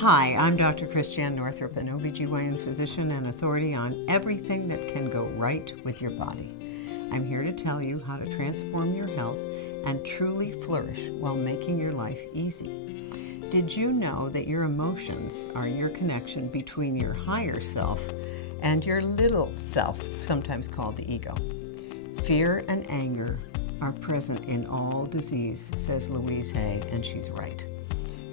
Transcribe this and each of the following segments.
Hi, I'm Dr. Christiane Northrup, an OBGYN physician and authority on everything that can go right with your body. I'm here to tell you how to transform your health and truly flourish while making your life easy. Did you know that your emotions are your connection between your higher self and your little self, sometimes called the ego? Fear and anger are present in all disease, says Louise Hay, and she's right.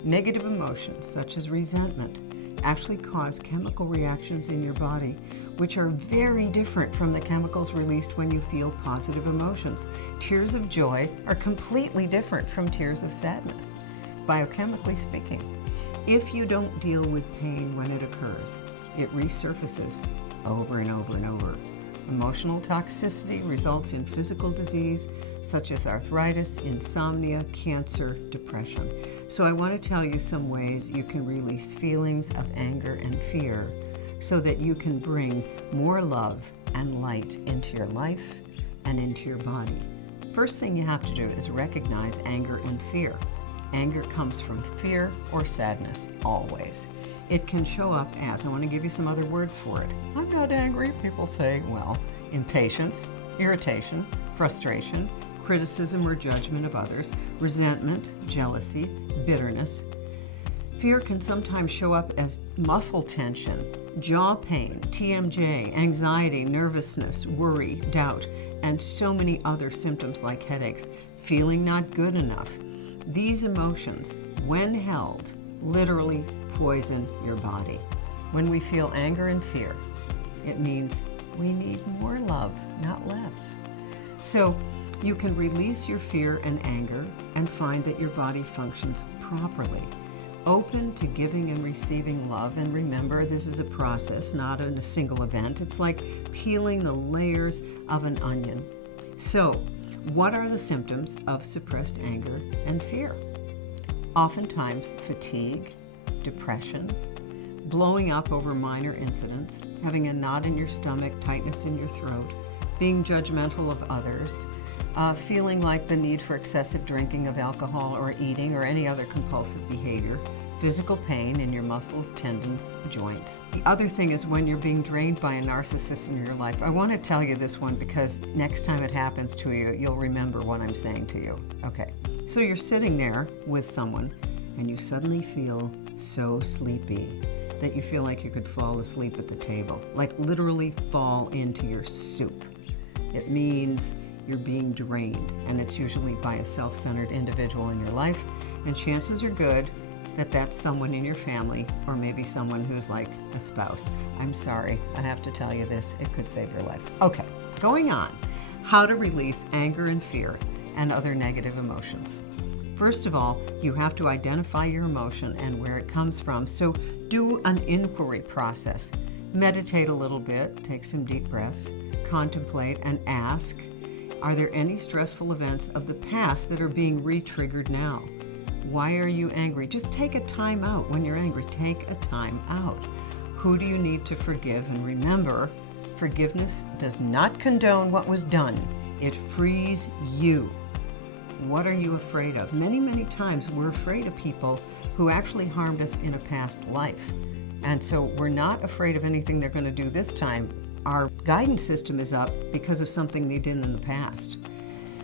Negative emotions, such as resentment, actually cause chemical reactions in your body, which are very different from the chemicals released when you feel positive emotions. Tears of joy are completely different from tears of sadness, biochemically speaking. If you don't deal with pain when it occurs, it resurfaces over and over and over. Emotional toxicity results in physical disease such as arthritis, insomnia, cancer, depression. So I want to tell you some ways you can release feelings of anger and fear so that you can bring more love and light into your life and into your body. First thing you have to do is recognize anger and fear. Anger comes from fear or sadness, always. It can show up as, I want to give you some other words for it. I'm not angry, people say. Well, impatience, irritation, frustration, criticism or judgment of others, resentment, jealousy, bitterness. Fear can sometimes show up as muscle tension, jaw pain, TMJ, anxiety, nervousness, worry, doubt, and so many other symptoms like headaches, feeling not good enough. These emotions, when held, literally poison your body. When we feel anger and fear, it means we need more love, not less. So you can release your fear and anger and find that your body functions properly. Open to giving and receiving love, and remember, this is a process, not a single event. It's like peeling the layers of an onion. So, what are the symptoms of suppressed anger and fear? Oftentimes, fatigue, depression, blowing up over minor incidents, having a knot in your stomach, tightness in your throat, being judgmental of others, feeling like the need for excessive drinking of alcohol or eating or any other compulsive behavior, physical pain in your muscles, tendons, joints. The other thing is when you're being drained by a narcissist in your life. I want to tell you this one because next time it happens to you, you'll remember what I'm saying to you. Okay, so you're sitting there with someone and you suddenly feel so sleepy that you feel like you could fall asleep at the table, like literally fall into your soup. It means you're being drained, and it's usually by a self-centered individual in your life, and chances are good that that's someone in your family or maybe someone who's like a spouse. I'm sorry, I have to tell you this, it could save your life. Okay, going on. How to release anger and fear and other negative emotions. First of all, you have to identify your emotion and where it comes from. So do an inquiry process. Meditate a little bit, take some deep breaths, contemplate and ask, are there any stressful events of the past that are being re-triggered now? Why are you angry? Just take a time out when you're angry. Take a time out. Who do you need to forgive? And remember, forgiveness does not condone what was done. It frees you. What are you afraid of? Many, many times we're afraid of people who actually harmed us in a past life. And so we're not afraid of anything they're going to do this time. Our guidance system is up because of something they did in the past.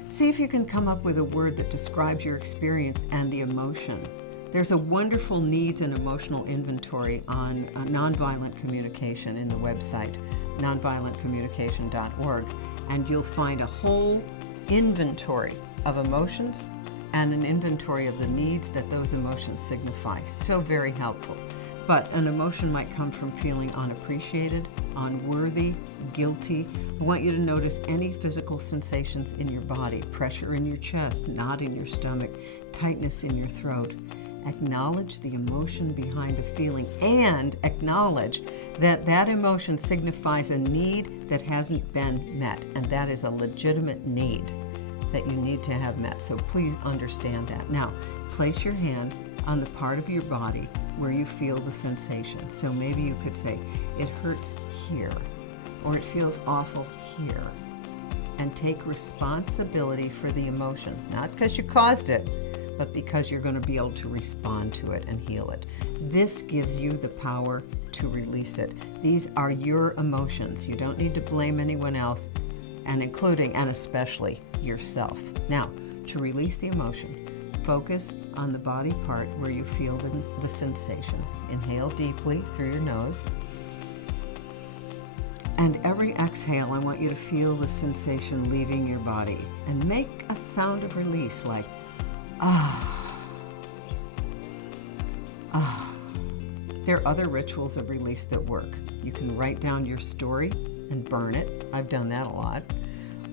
See if you can come up with a word that describes your experience and the emotion. There's a wonderful needs and emotional inventory on nonviolent communication in the website, nonviolentcommunication.org, and you'll find a whole inventory of emotions and an inventory of the needs that those emotions signify. So very helpful. But an emotion might come from feeling unappreciated, unworthy, guilty. I want you to notice any physical sensations in your body, pressure in your chest, knot in your stomach, tightness in your throat. Acknowledge the emotion behind the feeling and acknowledge that that emotion signifies a need that hasn't been met, and that is a legitimate need that you need to have met. So please understand that. Now, place your hand on the part of your body where you feel the sensation. So maybe you could say, it hurts here, or it feels awful here. and take responsibility for the emotion, not because you caused it, but because you're going to be able to respond to it and heal it. This gives you the power to release it. These are your emotions. You don't need to blame anyone else, and including and especially yourself. Now, to release the emotion, focus on the body part where you feel the sensation. Inhale deeply through your nose. And every exhale, I want you to feel the sensation leaving your body. And make a sound of release like, ah, ah. There are other rituals of release that work. You can write down your story and burn it. I've done that a lot.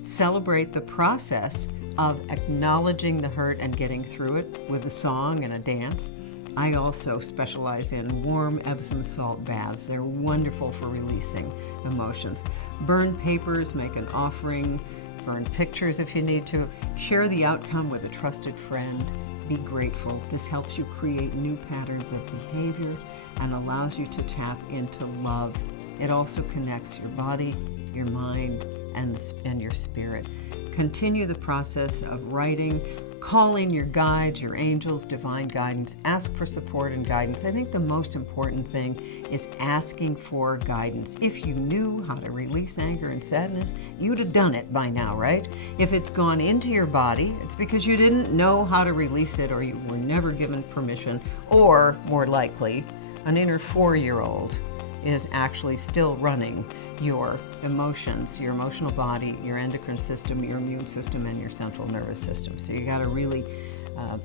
Celebrate the process of acknowledging the hurt and getting through it with a song and a dance. I also specialize in warm Epsom salt baths. They're wonderful for releasing emotions. Burn papers, make an offering, burn pictures if you need to. Share the outcome with a trusted friend. Be grateful. This helps you create new patterns of behavior and allows you to tap into love. It also connects your body, your mind, and your spirit. Continue the process of writing, calling your guides, your angels, divine guidance. Ask for support and guidance. I think the most important thing is asking for guidance. If you knew how to release anger and sadness, you'd have done it by now, right? If it's gone into your body, it's because you didn't know how to release it, or you were never given permission, or more likely, an inner 4-year-old is actually still running your emotions, your emotional body, your endocrine system, your immune system, and your central nervous system. So you got to really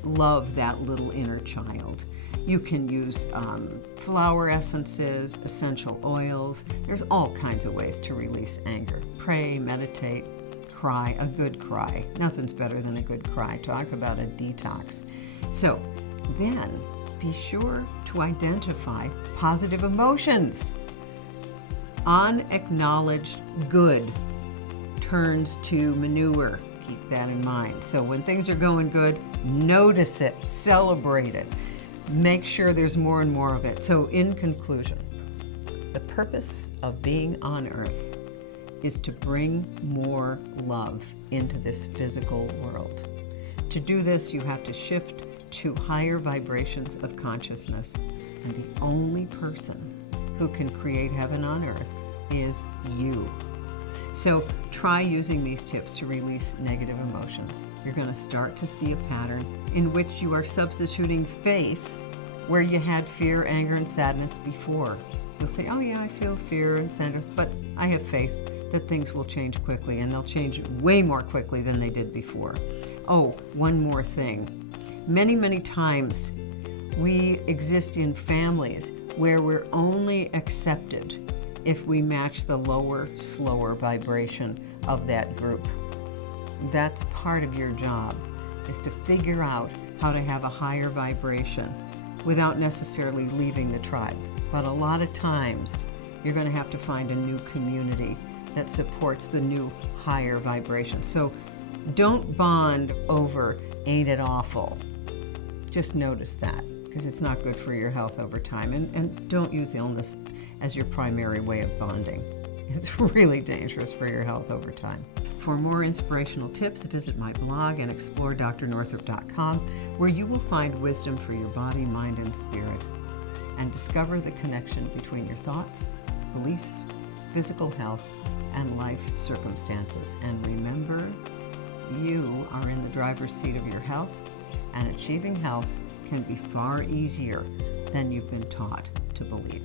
love that little inner child. You can use flower essences, essential oils. There's all kinds of ways to release anger. Pray, meditate, cry, a good cry. Nothing's better than a good cry. Talk about a detox. So then be sure to identify positive emotions. Unacknowledged good turns to manure. Keep that in mind. So when things are going good, notice it, celebrate it, make sure there's more and more of it. So in conclusion, the purpose of being on earth is to bring more love into this physical world. To do this, you have to shift to higher vibrations of consciousness. And the only person who can create heaven on earth is you. So try using these tips to release negative emotions. You're going to start to see a pattern in which you are substituting faith where you had fear, anger, and sadness before. You'll say, oh yeah, I feel fear and sadness, but I have faith that things will change quickly, and they'll change way more quickly than they did before. Oh, one more thing. Many, many times we exist in families where we're only accepted if we match the lower, slower vibration of that group. That's part of your job, is to figure out how to have a higher vibration without necessarily leaving the tribe. But a lot of times, you're going to have to find a new community that supports the new higher vibration. So don't bond over ain't it awful. Just notice that, because it's not good for your health over time. And don't use illness as your primary way of bonding. It's really dangerous for your health over time. For more inspirational tips, visit my blog and explore drnorthrup.com, where you will find wisdom for your body, mind, and spirit, and discover the connection between your thoughts, beliefs, physical health, and life circumstances. And remember, you are in the driver's seat of your health, and achieving health can be far easier than you've been taught to believe.